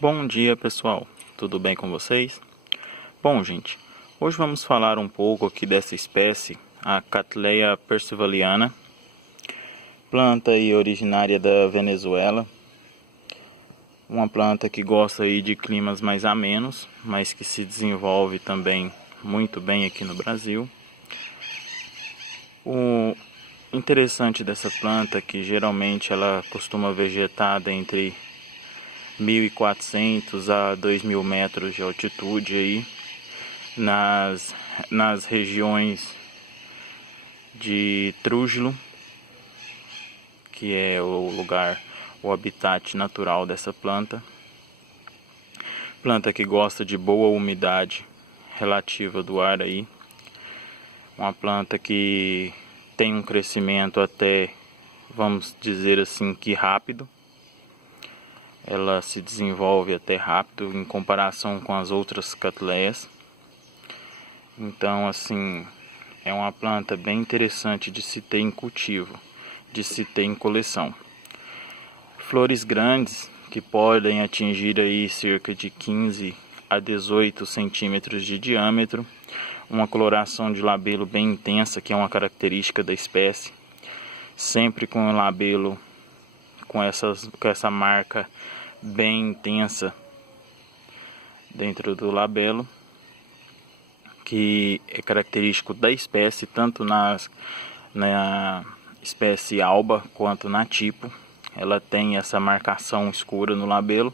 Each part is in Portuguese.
Bom dia, pessoal, tudo bem com vocês? Bom, gente, hoje vamos falar um pouco aqui dessa espécie, a Cattleya percivaliana, planta aí originária da Venezuela, uma planta que gosta aí de climas mais amenos, mas que se desenvolve também muito bem aqui no Brasil. O interessante dessa planta é que geralmente ela costuma vegetar entre 1.400 a 2.000 metros de altitude aí, nas regiões de Trujillo, que é o habitat natural dessa planta. Planta que gosta de boa umidade relativa do ar aí. Uma planta que tem um crescimento até, vamos dizer assim, que rápido. Ela se desenvolve até rápido em comparação com as outras Cattleyas. Então, assim, é uma planta bem interessante de se ter em cultivo, de se ter em coleção. Flores grandes que podem atingir aí cerca de 15 a 18 centímetros de diâmetro. Uma coloração de labelo bem intensa, que é uma característica da espécie. Sempre com o labelo com essa marca bem intensa dentro do labelo, que é característico da espécie, tanto na espécie alba quanto na tipo. Ela tem essa marcação escura no labelo.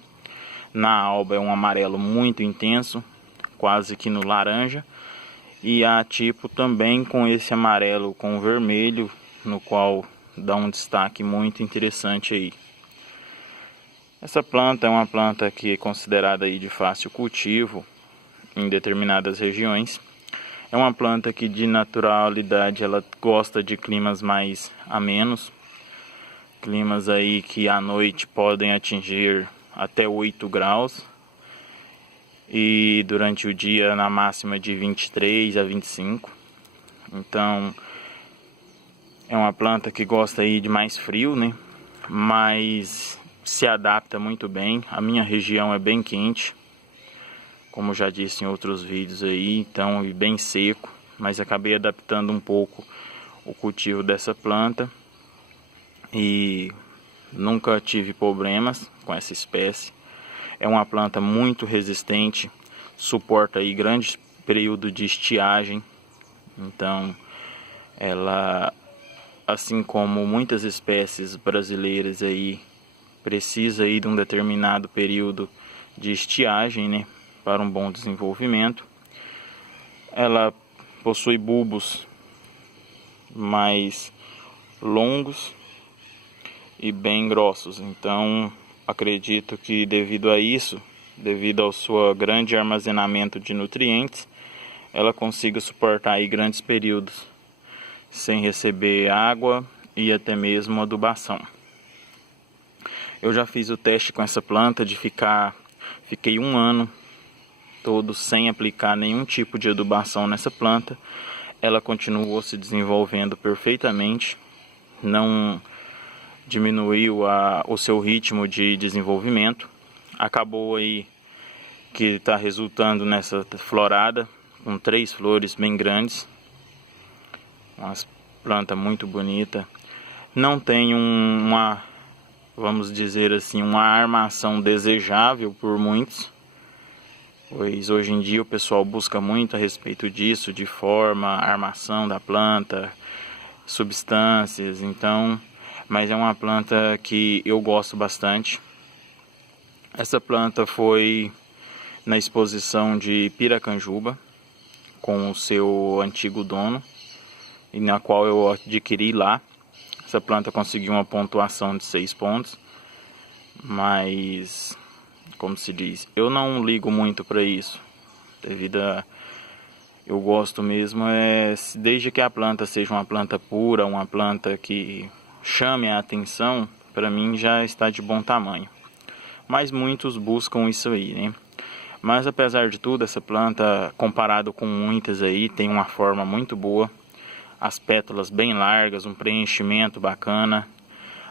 Na alba é um amarelo muito intenso, quase que no laranja. E a tipo também com esse amarelo com vermelho, no qual dá um destaque muito interessante aí. Essa planta é uma planta que é considerada aí de fácil cultivo em determinadas regiões. É uma planta que de naturalidade ela gosta de climas mais amenos. Climas aí que à noite podem atingir até 8 graus. E durante o dia na máxima de 23 a 25. Então é uma planta que gosta aí de mais frio, né? Mas se adapta muito bem. A minha região é bem quente, como já disse em outros vídeos aí, então é bem seco, mas acabei adaptando um pouco o cultivo dessa planta e nunca tive problemas com essa espécie. É uma planta muito resistente, suporta aí grandes períodos de estiagem. Então, ela, assim como muitas espécies brasileiras aí, precisa aí de um determinado período de estiagem, né, para um bom desenvolvimento. Ela possui bulbos mais longos e bem grossos, então acredito que devido a isso, devido ao seu grande armazenamento de nutrientes, ela consiga suportar aí grandes períodos sem receber água e até mesmo adubação. Eu já fiz o teste com essa planta fiquei 1 ano todo sem aplicar nenhum tipo de adubação nessa planta. Ela continuou se desenvolvendo perfeitamente, não diminuiu o seu ritmo de desenvolvimento. Acabou aí que está resultando nessa florada com 3 flores bem grandes, uma planta muito bonita. Não tem vamos dizer assim, uma armação desejável por muitos, pois hoje em dia o pessoal busca muito a respeito disso, de forma, armação da planta, substâncias, então, mas é uma planta que eu gosto bastante. Essa planta foi na exposição de Piracanjuba com o seu antigo dono, e na qual eu adquiri lá. Essa planta conseguiu uma pontuação de 6 pontos, mas, como se diz, eu não ligo muito para isso, eu gosto mesmo desde que a planta seja uma planta pura, uma planta que chame a atenção, para mim já está de bom tamanho. Mas muitos buscam isso aí, né? Mas apesar de tudo, essa planta, comparado com muitas aí, tem uma forma muito boa. As pétalas bem largas, um preenchimento bacana.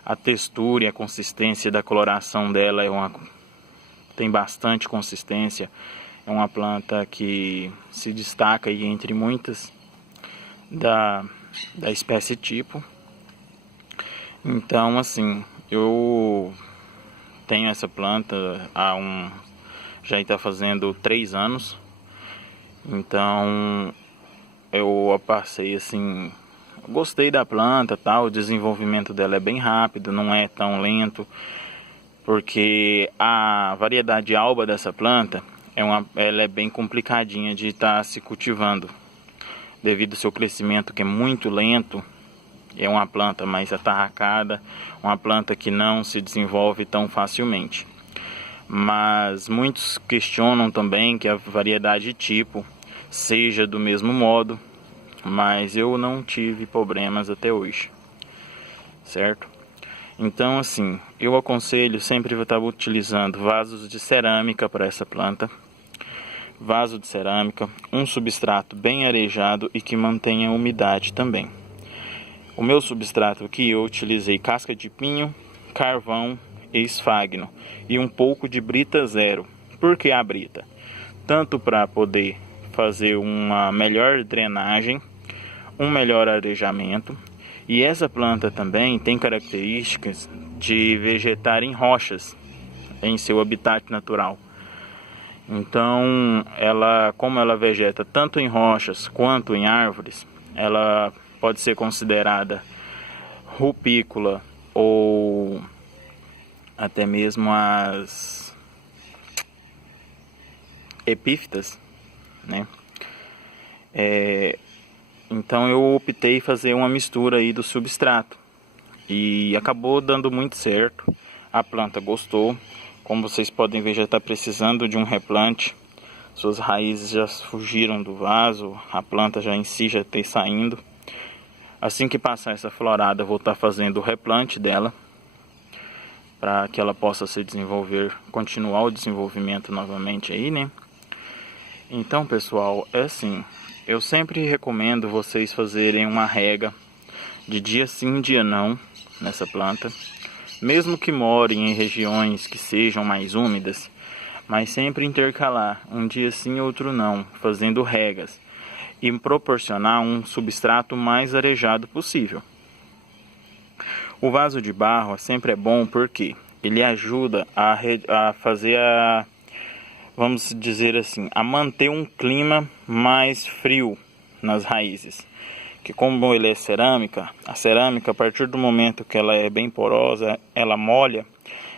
A textura e a consistência da coloração dela tem bastante consistência, é uma planta que se destaca aí entre muitas da espécie tipo. Então, assim, eu tenho essa planta já está fazendo 3 anos. Então, eu passei assim, gostei da planta, tal, o desenvolvimento dela é bem rápido, não é tão lento, porque a variedade alba dessa planta ela é bem complicadinha de estar se cultivando, devido ao seu crescimento que é muito lento. É uma planta mais atarracada, uma planta que não se desenvolve tão facilmente. Mas muitos questionam também que a variedade tipo seja do mesmo modo, mas eu não tive problemas até hoje, certo? Então, assim, eu aconselho sempre estar utilizando vasos de cerâmica para essa planta. Vaso de cerâmica, um substrato bem arejado e que mantenha umidade também. O meu substrato aqui eu utilizei casca de pinho, carvão e esfagno e um pouco de brita zero. Por que a brita? Tanto para poder fazer uma melhor drenagem, um melhor arejamento, e essa planta também tem características de vegetar em rochas em seu habitat natural. Então, como ela vegeta tanto em rochas quanto em árvores, ela pode ser considerada rupícola ou até mesmo as epífitas, né? Então eu optei em fazer uma mistura aí do substrato e acabou dando muito certo. A planta gostou. Como vocês podem ver, já está precisando de um replante. Suas raízes já fugiram do vaso, a planta já em si já está saindo. Assim que passar essa florada, eu vou estar fazendo o replante dela, para que ela possa se desenvolver, continuar o desenvolvimento novamente aí, né? Então, pessoal, é assim, eu sempre recomendo vocês fazerem uma rega de dia sim, dia não nessa planta, mesmo que morem em regiões que sejam mais úmidas, mas sempre intercalar um dia sim, outro não, fazendo regas e proporcionar um substrato mais arejado possível. O vaso de barro sempre é bom porque ele ajuda a fazer vamos dizer assim, a manter um clima mais frio nas raízes. Que como ele é cerâmica, a cerâmica, a partir do momento que ela é bem porosa, ela molha,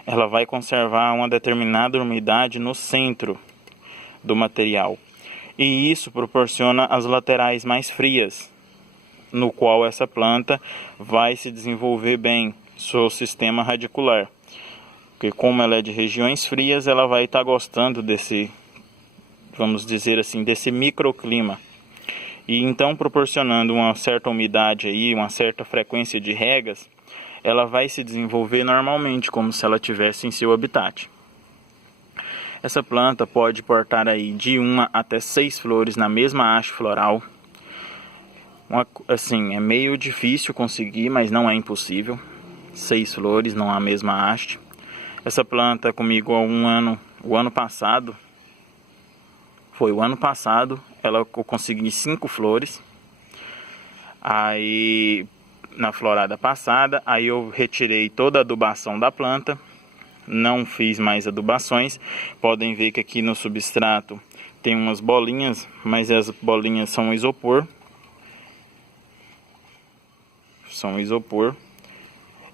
ela vai conservar uma determinada umidade no centro do material. E isso proporciona as laterais mais frias, no qual essa planta vai se desenvolver bem, seu sistema radicular. Porque como ela é de regiões frias, ela vai estar gostando desse, vamos dizer assim, desse microclima. E então, proporcionando uma certa umidade aí, uma certa frequência de regas, ela vai se desenvolver normalmente, como se ela tivesse em seu habitat. Essa planta pode portar aí de 1 até 6 flores na mesma haste floral. Assim, é meio difícil conseguir, mas não é impossível. 6 flores numa mesma haste. Essa planta comigo há um ano, o ano passado, eu consegui 5 flores. Aí, na florada passada, aí eu retirei toda a adubação da planta. Não fiz mais adubações. Podem ver que aqui no substrato tem umas bolinhas, mas as bolinhas são isopor.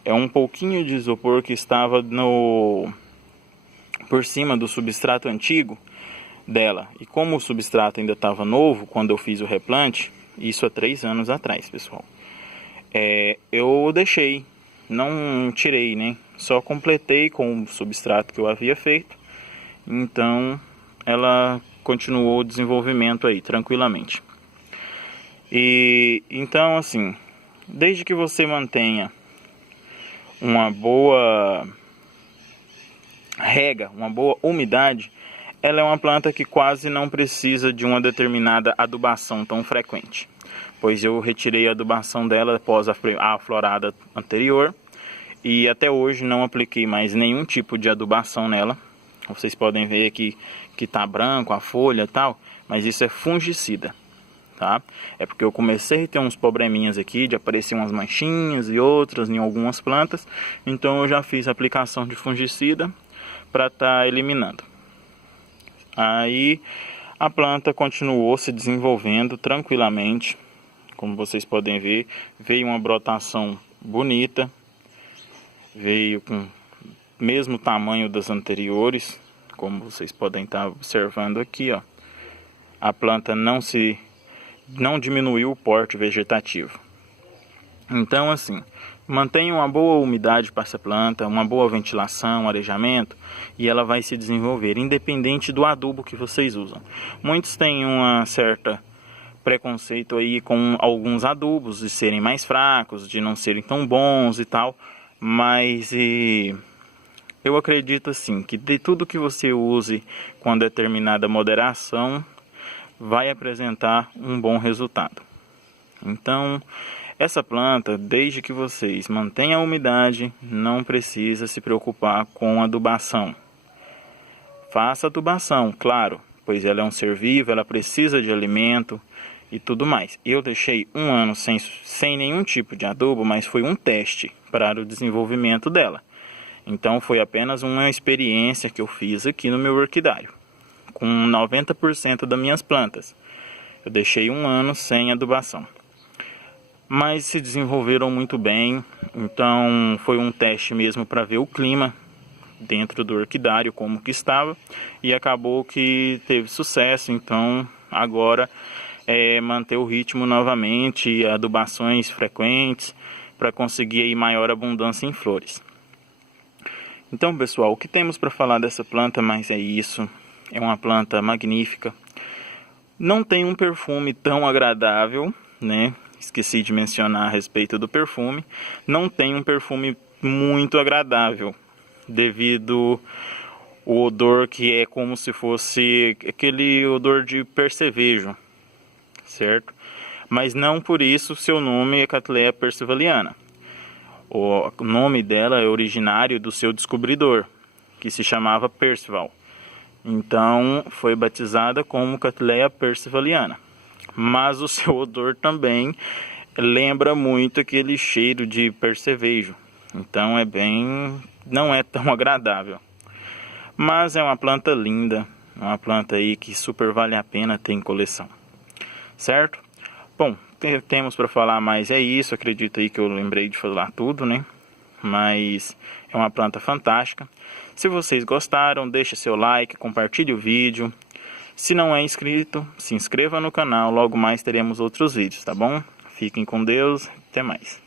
É um pouquinho de isopor que estava por cima do substrato antigo dela. E como o substrato ainda estava novo quando eu fiz o replante, isso há 3 anos atrás, pessoal, eu deixei, não tirei, né? Só completei com o substrato que eu havia feito. Então ela continuou o desenvolvimento aí tranquilamente. E então, assim, desde que você mantenha uma boa rega, uma boa umidade, ela é uma planta que quase não precisa de uma determinada adubação tão frequente, pois eu retirei a adubação dela após a florada anterior e até hoje não apliquei mais nenhum tipo de adubação nela. Vocês podem ver aqui que tá branco a folha e tal, mas isso é fungicida, tá? É porque eu comecei a ter uns probleminhas aqui, de aparecer umas manchinhas e outras em algumas plantas, então eu já fiz a aplicação de fungicida para estar eliminando. Aí a planta continuou se desenvolvendo tranquilamente, como vocês podem ver, veio uma brotação bonita, veio com mesmo tamanho das anteriores, como vocês podem estar observando aqui, ó. A planta não diminuiu o porte vegetativo. Então, assim, mantenha uma boa umidade para essa planta, uma boa ventilação, arejamento, e ela vai se desenvolver, independente do adubo que vocês usam. Muitos têm uma certa preconceito aí com alguns adubos, de serem mais fracos, de não serem tão bons e tal, mas eu acredito assim, que de tudo que você use com determinada moderação, vai apresentar um bom resultado. Então, essa planta, desde que vocês mantenham a umidade, não precisa se preocupar com adubação. Faça adubação, claro, pois ela é um ser vivo, ela precisa de alimento e tudo mais. Eu deixei um ano sem nenhum tipo de adubo, mas foi um teste para o desenvolvimento dela. Então foi apenas uma experiência que eu fiz aqui no meu orquidário, com 90% das minhas plantas. Eu deixei um ano sem adubação, mas se desenvolveram muito bem. Então foi um teste mesmo para ver o clima dentro do orquidário, como que estava, e acabou que teve sucesso. Então agora é manter o ritmo novamente, adubações frequentes, para conseguir aí maior abundância em flores. Então, pessoal, o que temos para falar dessa planta, mas é isso. É uma planta magnífica. Não tem um perfume tão agradável, né? Esqueci de mencionar a respeito do perfume. Não tem um perfume muito agradável, devido ao odor que é como se fosse aquele odor de percevejo, certo? Mas não por isso seu nome é Cattleya percivaliana. O nome dela é originário do seu descobridor, que se chamava Percival. Então foi batizada como Cattleya percivaliana. Mas o seu odor também lembra muito aquele cheiro de percevejo. Então não é tão agradável. Mas é uma planta linda, uma planta aí que super vale a pena ter em coleção. Certo? Bom, temos para falar mais é isso. Acredito aí que eu lembrei de falar tudo, né? Mas é uma planta fantástica. Se vocês gostaram, deixe seu like, compartilhe o vídeo. Se não é inscrito, se inscreva no canal. Logo mais teremos outros vídeos, tá bom? Fiquem com Deus. Até mais.